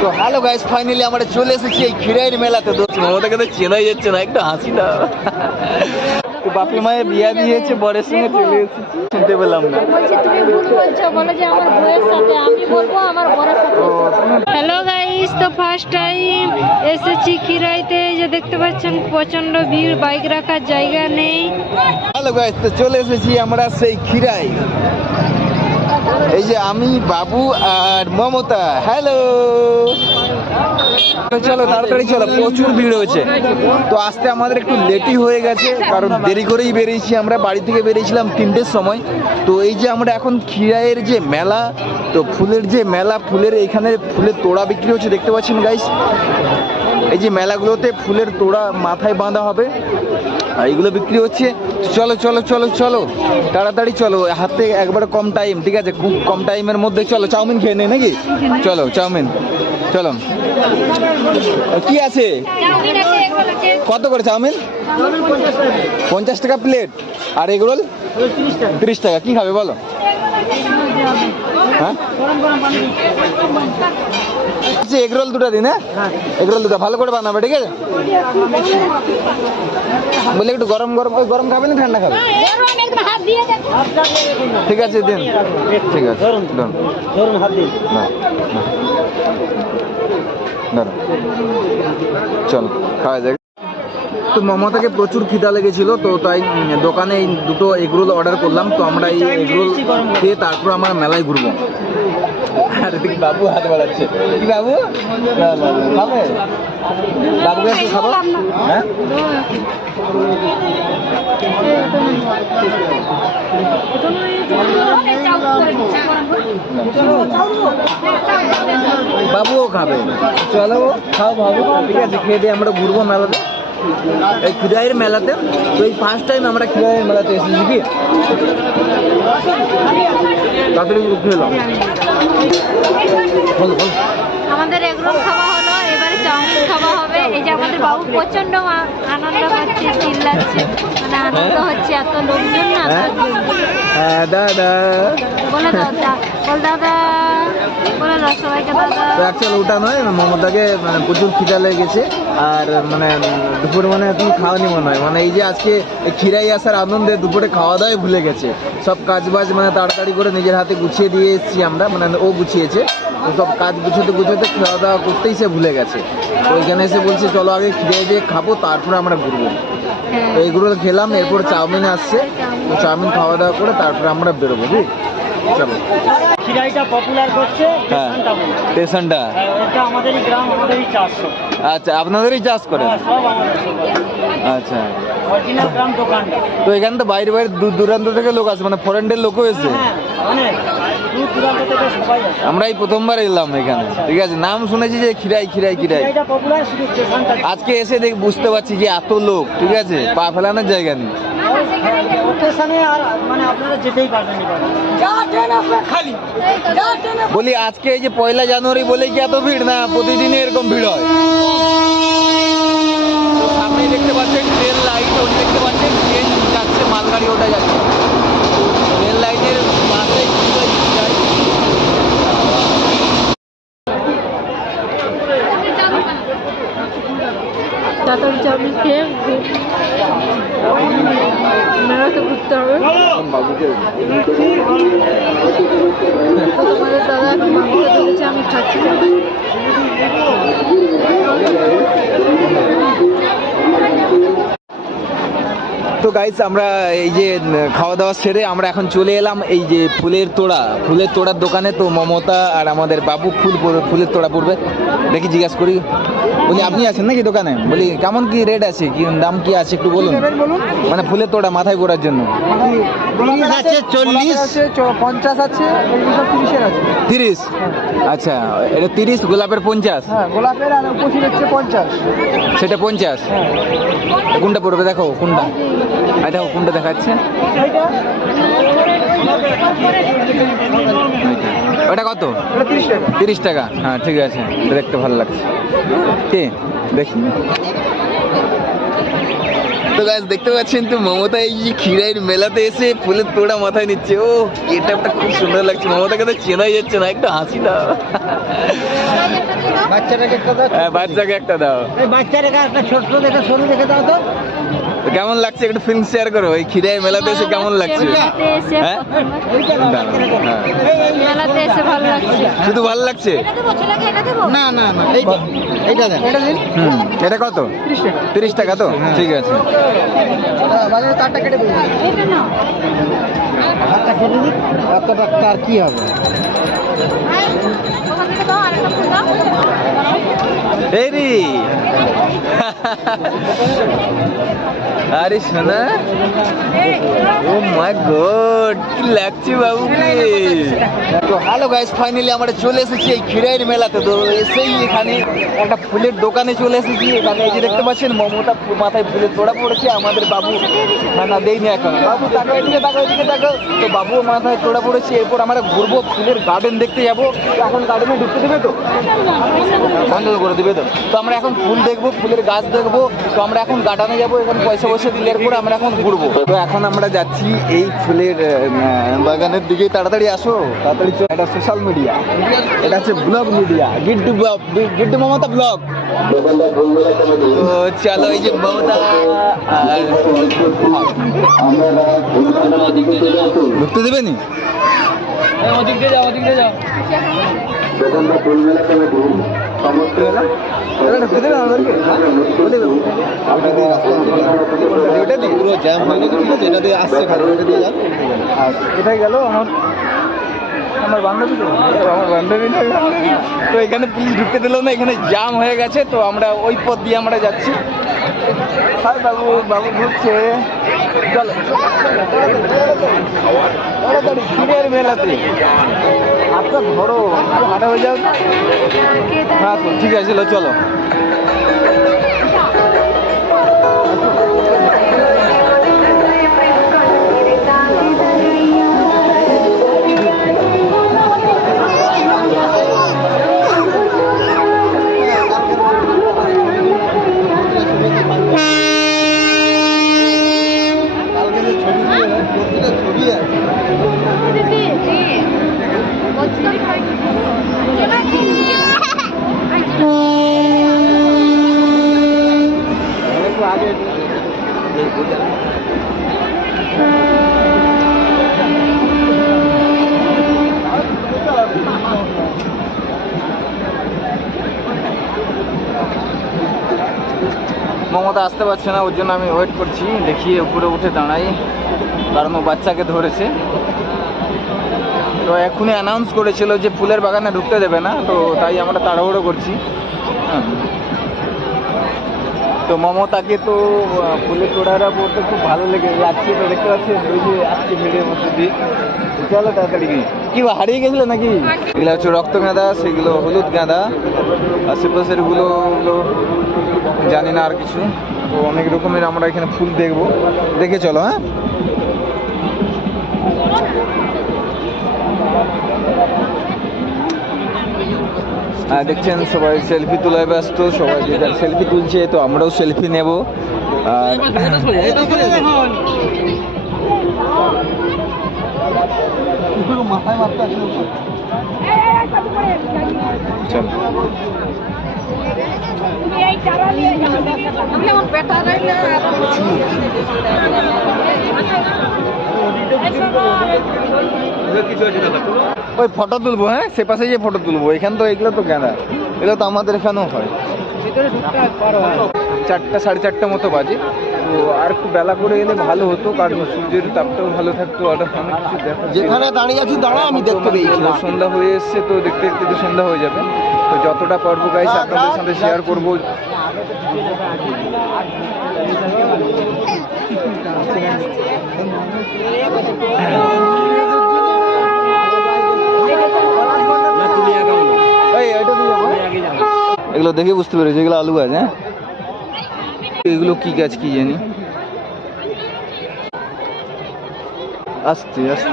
তো hello guys, finally আমরা চলে এসেছি এই খিরাইয়ের মেলাতে। দোস্ত মমতাকে তো চেনাই যাচ্ছে না, একটু হাসি না। তো বাপি মায়ের বিয়া দিয়েছে, বরের সঙ্গে চলে এসেছি, শুনতে পেলাম না। বলছি তুমি ভুল বলছো, বলে যে আমার বউয়ের সাথে, আমি বলবো আমার বরের সাথে। হ্যালো গাইস, তো ফার্স্ট টাইম এসেছি খিরাইতে। যে দেখতে পাচ্ছেন প্রচন্ড ভিড়, বাইক রাখার জায়গা নেই। হ্যালো গাইস, তো চলে এসেছি আমরা সেই খিরাই। এই যে আমি, বাবু আর মমতা। হ্যালো, চলো তাড়াতাড়ি চলো, প্রচুর ভিড় হয়েছে। তো আসতে আমাদের একটু লেটই হয়ে গেছে, কারণ দেরি করেই বেরিয়েছি আমরা। বাড়ি থেকে বেরিয়েছিলাম 3টের সময়। তো এই যে আমরা এখন খিরাইয়ের যে মেলা, তো ফুলের যে মেলা, ফুলের এখানে ফুলের তোড়া বিক্রি হচ্ছে, দেখতে পাচ্ছেন গাইস। এই যে মেলাগুলোতে ফুলের তোড়া মাথায় বাঁধা হবে, আর এইগুলো বিক্রি হচ্ছে। চলো চলো চলো চলো তাড়াতাড়ি চলো, হাতে একবারে কম টাইম, ঠিক আছে? খুব কম টাইমের মধ্যে চলো চাউমিন খেয়ে নেই নাকি? চলো চাউমিন, চলো। কি আছে? কত করে চাউমিন? 50 টাকা প্লেট। আর এগরোল 30 টাকা। কি খাবে বলো? হ্যাঁ, এগরোল দুটো দিন। হ্যাঁ, এগরোল দুটো ভালো করে বানাবে, ঠিক আছে? বলে একটু গরম গরম, ওই গরম খাবে না ঠান্ডা খাবে? ঠিক আছে দিন, ঠিক আছে ধরুন, হাত দিন। চলো খাওয়া যাক। তো মমতাকে প্রচুর খিদা লেগেছিল, তো তাই দোকানে এই দুটো এগরোল অর্ডার করলাম। তো আমরা এই এগরোল খেয়ে তারপর আমরা মেলায় ঘুরবো। আরে ঠিক বাবু হাত বাড়াচ্ছে। কি বাবু খাবে? বাবুকে একটু খাবো। হ্যাঁ, বাবুও খাবে। চলো খাও বাবু, ঠিক আছে? খেয়ে দিয়ে আমরা ঘুরবো মেলাতে, এই খিরাইয়ের মেলাতে। তো এই ফার্স্ট টাইম আমরা খিরাইয়ের মেলাতে এসেছি। কি তাড়াতাড়ি খেলাম। আমাদের এগরোল খাওয়া হলো, এবারে চাউমিন খাওয়া হবে। এই যে আমাদের বাবু প্রচন্ড আনন্দ হচ্ছে, চিল্লাচ্ছে, মানে আনন্দ হচ্ছে, এত লোকজন না। হ্যাঁ দাদা বলে দাদা, বল দাদা, বলে দাদা সবাইকে দাদা। তো অ্যাকচুয়ালি ওটা নয়, মমতাকে মানে প্রচুর খিদা লেগেছে। আর মানে দুপুর মানে তুমি খাওয়ানি মনে হয়, মানে এই যে আজকে খিরাই আসার আনন্দে দুপুরে খাওয়া দাওয়াই ভুলে গেছে। সব কাজ বাজ মানে তাড়াতাড়ি করে নিজের হাতে গুছিয়ে দিয়ে এসেছি আমরা, মানে ও গুছিয়েছে। তো সব কাজ গুছোতে গুছোতে খাওয়া দাওয়া করতেই সে ভুলে গেছে। তো এখানে এসে বলছে চলো আগে খিরাই দিয়ে খাবো, তারপরে আমরা ঘুরবো। তো এইগুলো খেলাম, এরপর চাউমিন আসছে। তো চাউমিন খাওয়া দাওয়া করে তারপরে আমরা বেরোবো। কি চলো। খিরাইটা পপুলার করছে স্টেশনটা, এটা আমাদেরই গ্রাম, আমাদেরই চাষ। আচ্ছা, আপনাদেরই চাষ করে? সব আমাদের। আচ্ছা, অরিজিনাল গ্রাম দোকান। তো এখানে তো বাইরে বাইরে দূর দূরান্ত থেকে লোক আসে, মানে ফরেনের লোকও এসে। হ্যাঁ, অনেক দূর দূরান্ত থেকে সবাই আসে। আমরা এই প্রথমবার এলাম এখানে, ঠিক আছে? নাম শুনেছি যে খিরাই খিরাই খিরাই। খিরাইটা পপুলার, শুধু স্টেশনটা। আজকে এসে দেখ বুঝতে পারছি যে এত লোক, ঠিক আছে? পা ফেলানোর জায়গা নেই। স্টেশনে আর মানে আপনারা যেতেই পারবেন খালি। বলি আজকে এই যে 1 জানুয়ারি বলে কি এত ভিড়? না প্রতিদিনই এরকম ভিড় হয়? সামনে দেখতে পাচ্ছেন ট্রেন লাইট, ওটা দেখতে পাচ্ছেন ট্রেন যাচ্ছে, মালগাড়ি ওটা যাচ্ছে। রেল লাইনের পাশে তাড়াতাড়ি চাউমিন খেয়ে মেলাতে ঘুরতে হবে। তোমাদের দাদা এখন মাংস ধরেছে, আমি খাচ্ছি না। তো গাইস, আমরা এই যে খাওয়া দাওয়া সেরে আমরা এখন চলে এলাম এই যে ফুলের তোড়ার দোকানে। তো মমতা আর আমাদের বাবু ফুলের তোড়া পড়বে, দেখি জিজ্ঞাসা করি। বলি আপনি আছেন নাকি দোকানে? বলি কেমন কি রেট আছে, কি দাম কি আছে একটু বলুন। মানে ফুলের তোড়া মাথায় পড়ার জন্য 30 আছে, 40 আছে, 50 আছে, 30 আছে। 30? আচ্ছা, এটা 30, গোলাপের 50? হ্যাঁ, গোলাপের আর উপসির হচ্ছে 50। সেটা 50? কোনটা পড়বে দেখো, কোনটা? দেখো কোনটা দেখাচ্ছে। ওটা কত? 30 টাকা। হ্যাঁ ঠিক আছে, দেখতে ভালো লাগছে। কি দেখি। তো তো গাইস দেখতে পাচ্ছেন তো মমতা এই যে খিরাইয়ের মেলাতে এসে ফুলের তোড়া মাথায় নিচ্ছে। ও এটা একটা খুব সুন্দর লাগছে। মমতাকে তো চেনাই যাচ্ছে না, একটু হাসি দাও। বাচ্চাটাকে একটা দাও। হ্যাঁ, বাচ্চাকে একটা দাও। এই বাচ্চাটাকে একটা ছোট্ট দেখে সরু দেখে দাও তো। তো কেমন লাগছে একটু ফিল্ম শেয়ার করো, এই খিরাইয়ের মেলাতে এসে কেমন লাগছে? মেলাতে এসে হ্যাঁ? ওইটা দাও। হ্যাঁ। মেলাতে এসে ভালো লাগছে। শুধু ভালো লাগছে? না না না এইটা এইটা দেন। এটা কত? 30 টাকা তো? ঠিক আছে। বাজারে তারটা কেটে দেবো। এটা না হাতটা কেটে দিই। বাচ্চাটা তার কি হবে? ওখান থেকে দাও আরেকটা ফুল দাও। এই রে আরে শোনা, ও মাই গড কি লাগছে বাবুকে। তো হ্যালো গাইস, ফাইনালি আমরা চলে এসেছি এই খিরাইয়ের মেলাতে। তো এসেই এখানে একটা ফুলের দোকানে চলে এসেছি। এখানে এই যে দেখতে পাচ্ছেন মমতা মাথায় ফুলের তোড়া পড়েছে। আমাদের বাবু না দেয়নি এখন। বাবু তাকাও এদিকে, তাকাও এদিকে, তাকাও। তো বাবুও মাথায় তোড়া পড়েছে। এরপর আমরা ঘুরবো, ফুলের গার্ডেন দেখতে যাবো। তো এখন গার্ডেনে ঢুকতে দেবে তো? বন্ধ করে দিবে তো? তো আমরা এখন ফুল দেখবো, ফুলের গাছ দেখবো। তো আমরা এখন গার্ডেনে যাবো, এখানে পয়সা পয়সা দিলে এরপরে আমরা এখন ঘুরবো। তো এখন আমরা যাচ্ছি এই ফুলের বাগানের দিকে। তাড়াতাড়ি আসো, তাড়াতাড়ি চলো। এটা সোশ্যাল মিডিয়া, এটা হচ্ছে ব্লগ মিডিয়া, গিড্ডু মমতা ব্লগ। তো চলো, এই যে মমতা আর ঢুকতে দেবে নি? ওদিক দিয়ে যাও, ওদিক দিয়ে যাও। ঢুকতে দেবে আমাদেরকে? ওটা দিয়ে পুরো জ্যাম হয়ে গেছে, ঠিক আছে? এটা দিয়ে আসছে খালি, ওটা দিয়ে যান। আর এটাই গেল আমার বান্ধবী। তো আমার বান্ধবী না, তো এখানে পুলিশ ঢুকতে দিল না, এখানে জ্যাম হয়ে গেছে। তো আমরা ওই পথ দিয়ে আমরা যাচ্ছি। হাই বাবু, বাবু ঘুরছে। চলো তাড়াতাড়ি খিরের মেলাতে হাতটা ধরো, হাঁটা হয়ে যাও। হ্যাঁ তো ঠিক আছে, চলো। মমতা আসতে পারছে না, ওর জন্য আমি ওয়েট করছি। দেখি উপরে উঠে দাঁড়াই, কারণ ও বাচ্চাকে ধরেছে। তো এখনই অ্যানাউন্স করেছিল যে ফুলের বাগানে ঢুকতে দেবে না, তো তাই আমরা তাড়াহুড়ো করছি। হ্যাঁ, তো মমতাকে তো ফুলের তোড়ারা পড়তে খুব ভালো লেগে যাচ্ছে। তো দেখতে পাচ্ছি ওই যে আসছে ভিড়ের মধ্যে দিয়ে। চলো তাড়াতাড়ি। কি হারিয়ে গেছিল নাকি? এগুলো হচ্ছে রক্ত গাঁদা, সেগুলো হলুদ গাঁদা। আশেপাশের গুলো জানি না আর কিছু। তো অনেক রকমের আমরা এখানে ফুল দেখবো, দেখে চলো। হ্যাঁ, দেখছেন সবাই সেলফি তোলায় ব্যস্ত, সবাই যে যার সেলফি তুলছে। তো আমরাও সেলফি নেব। আর মাথায় মারতে আসলে ওই ফটো তুলবো। হ্যাঁ, সে পাশে যে ফটো তুলবো। এখান তো এগুলো তো গাঁদা, এগুলো তো আমাদের এখানেও হয়। 4টা 4:30 মতো বাজে। তো আর একটু বেলা করে এলে ভালো হতো, কারণ সূর্যের তাপটাও ভালো থাকতো। আর অনেক কিছু দেখা, যেখানে দাঁড়িয়ে আছি দাঁড়া, আমি দেখতে পেয়েছি। সন্ধ্যা হয়ে এসছে, তো দেখতে দেখতে তো সন্ধ্যা হয়ে যাবে। তো যতটা পারবো গাইস আপনাদের সাথে শেয়ার করবো। এগুলো দেখে বুঝতে পেরেছি এগুলো আলু গাছ। হ্যাঁ, এগুলো কি গাছ কি জানি। আস্তে আস্তে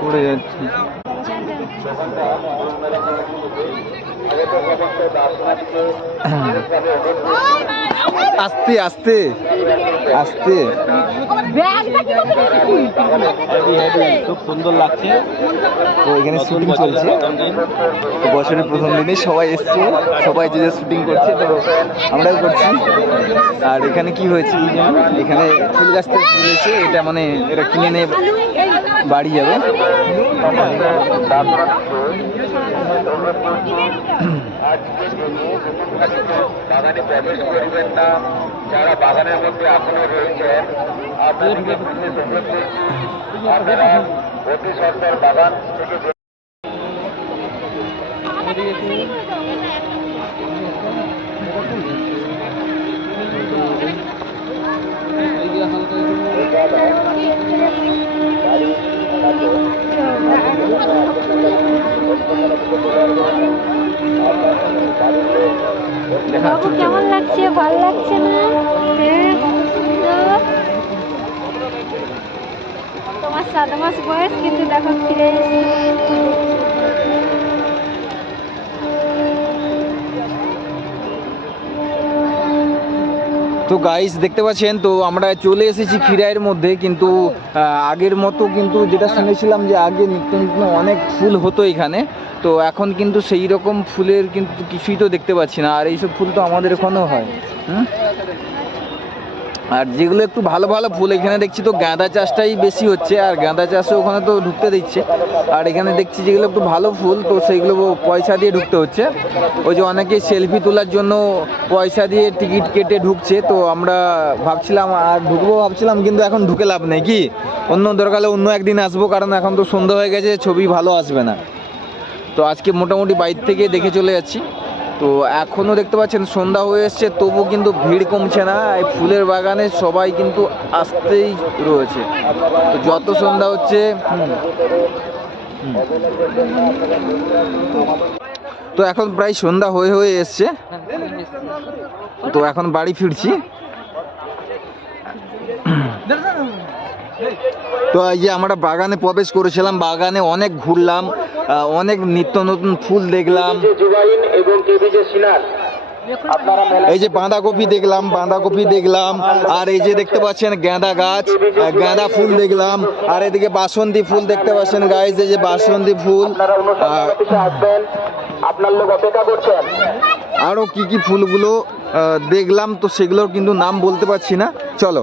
পড়ে যাচ্ছে। আস্তে আস্তে আস্তে। খুব সুন্দর লাগছে। তো এখানে শুটিং চলছে, তো বছরের প্রথম দিনে সবাই এসছে, সবাই যে শুটিং করছে, তো আমরাও করছি। আর এখানে কি হয়েছে এখানে ফুল গাছ থেকে ফুল এসে এটা মানে এটা কিনে নিয়ে বাড়ি যাবে। বাগানে প্রবেশ করিবেন না, যারা বাগানের মধ্যে এখনো রয়েছেন আপনাদেরকে আপনারা অতি সত্তর বাগান থেকে বাবু কেমন লাগছে? ভালো লাগছে না? হ্যাঁ, কত সুন্দর। তোমার 7 মাস বয়স, কিন্তু দেখো ফিরে এসেছে। তো গাইস দেখতে পাচ্ছেন, তো আমরা চলে এসেছি খিরাইয়ের মধ্যে, কিন্তু আগের মতো কিন্তু যেটা শুনেছিলাম যে আগে নিত্য নতুন অনেক ফুল হতো এখানে, তো এখন কিন্তু সেই রকম ফুলের কিন্তু কিছুই তো দেখতে পাচ্ছি না। আর এইসব ফুল তো আমাদের এখানেও হয়। আর যেগুলো একটু ভালো ভালো ফুল এখানে দেখছি তো গাঁদা চাষটাই বেশি হচ্ছে, আর গাঁদা চাষে ওখানে তো ঢুকতে দিচ্ছে। আর এখানে দেখছি যেগুলো একটু ভালো ফুল, তো সেইগুলো পয়সা দিয়ে ঢুকতে হচ্ছে। ওই যে অনেকে সেলফি তোলার জন্য পয়সা দিয়ে টিকিট কেটে ঢুকছে, তো আমরা ভাবছিলাম আর ঢুকবো ভাবছিলাম, কিন্তু এখন ঢুকে লাভ নেই, কি অন্য দরকারে অন্য একদিন আসবো, কারণ এখন তো সন্ধ্যা হয়ে গেছে, ছবি ভালো আসবে না। তো আজকে মোটামুটি বাইরে থেকে দেখে চলে যাচ্ছি। তো এখনও দেখতে পাচ্ছেন সন্ধ্যা হয়ে এসছে, তবু কিন্তু ভিড় কমছে না। এই ফুলের বাগানে সবাই কিন্তু আসতেই রয়েছে, তো যত সন্ধ্যা হচ্ছে তো এখন প্রায় সন্ধ্যা হয়ে হয়ে এসছে, তো এখন বাড়ি ফিরছি। তো এই যে আমরা বাগানে প্রবেশ করেছিলাম, বাগানে অনেক ঘুরলাম, অনেক নিত্য নতুন ফুল দেখলাম। এই যে বাঁধাকপি দেখলাম, আর এই যে দেখতে পাচ্ছেন গাঁদা গাছ, গাঁদা ফুল দেখলাম। আর এদিকে বাসন্তী ফুল দেখতে পাচ্ছেন গাইস, এই যে বাসন্তী ফুল, আপনার লোক অপেক্ষা করছেন। আরো কি কি ফুলগুলো দেখলাম, তো সেগুলোর কিন্তু নাম বলতে পারছি না। চলো,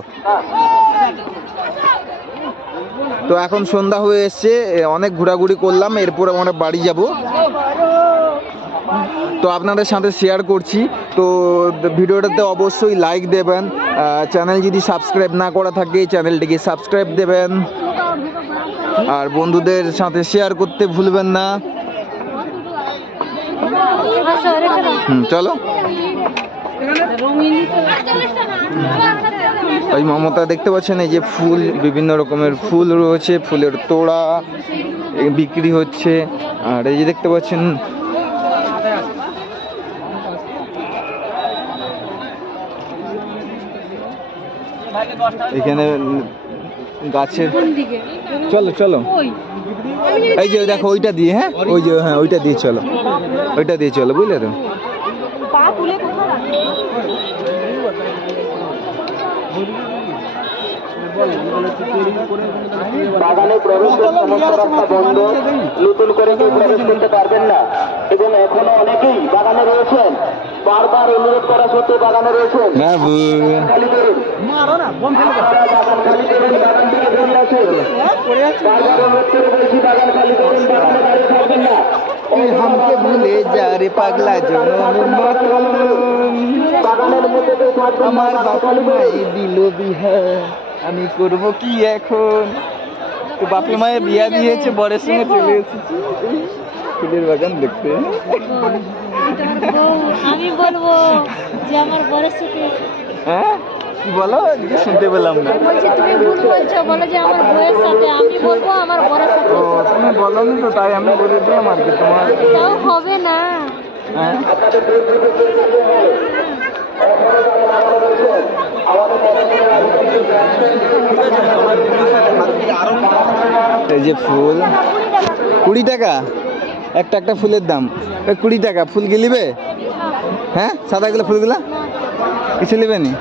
তো এখন সন্ধ্যা হয়ে এসছে, অনেক ঘোরাঘুরি করলাম, এরপর আমরা বাড়ি যাব। তো আপনাদের সাথে শেয়ার করছি, তো ভিডিওটাতে অবশ্যই লাইক দেবেন, চ্যানেল যদি সাবস্ক্রাইব না করা থাকে চ্যানেলটিকে সাবস্ক্রাইব দেবেন, আর বন্ধুদের সাথে শেয়ার করতে ভুলবেন না। চলো, ওই মমতা দেখতে পাচ্ছেন, এই যে ফুল, বিভিন্ন রকমের ফুল রয়েছে, ফুলের তোড়া বিক্রি হচ্ছে। আর এই যে দেখতে পাচ্ছেন এখানে গাছের, চলো চলো, এই যে দেখো ওইটা দিয়ে, হ্যাঁ ওই যে, হ্যাঁ ওইটা দিয়ে চলো, ওইটা দিয়ে চলো, বুঝলে তো। বাগানে প্রবেশের সমস্ত রাস্তা বন্ধ, নতুন করে কেউ প্রবেশ করতে পারবেন না। এবং এখনো অনেকেই বাগানে রয়েছেন, বারবার অনুরোধ করা সত্ত্বেও বাগানে রয়েছেন, খালি করুন, বাগান খালি করুন, বাগান থেকে বেরিয়ে আসুন। বারবার অনুরোধ করে বলছি, বাগান খালি করুন, বাগানে দাঁড়িয়ে থাকবেন না। हमके भूले जा रे पागला বাগানের মধ্যে কেউ থাকবেন না, আমার বাগান বাপু খালি করুন। মাই দিল বিহা, আমি করব কি এখন। তো বাপি মায়ের বিয়া দিয়েছে, বরের সঙ্গে চলে এসেছি ফুলের বাগান দেখতে। আমি বলবো যে আমার বরের সাথে, হ্যাঁ কি বলো, যে শুনতে পেলাম না। বলছি তুমি ভুল বলছো, বলো যে আমার বউয়ের সাথে। আমি বলবো আমার বরের সাথে। ও তুমি বলোনি তো, তাই আমি বলে দিলাম আর কি। তোমার তাও হবে না। হ্যাঁ এই যে ফুল 20 টাকা, একটা একটা ফুলের দাম ওই 20 টাকা। ফুল গিলিবে? হ্যাঁ, সাদাগুলো ফুলগুলা কিছু নেবে নি?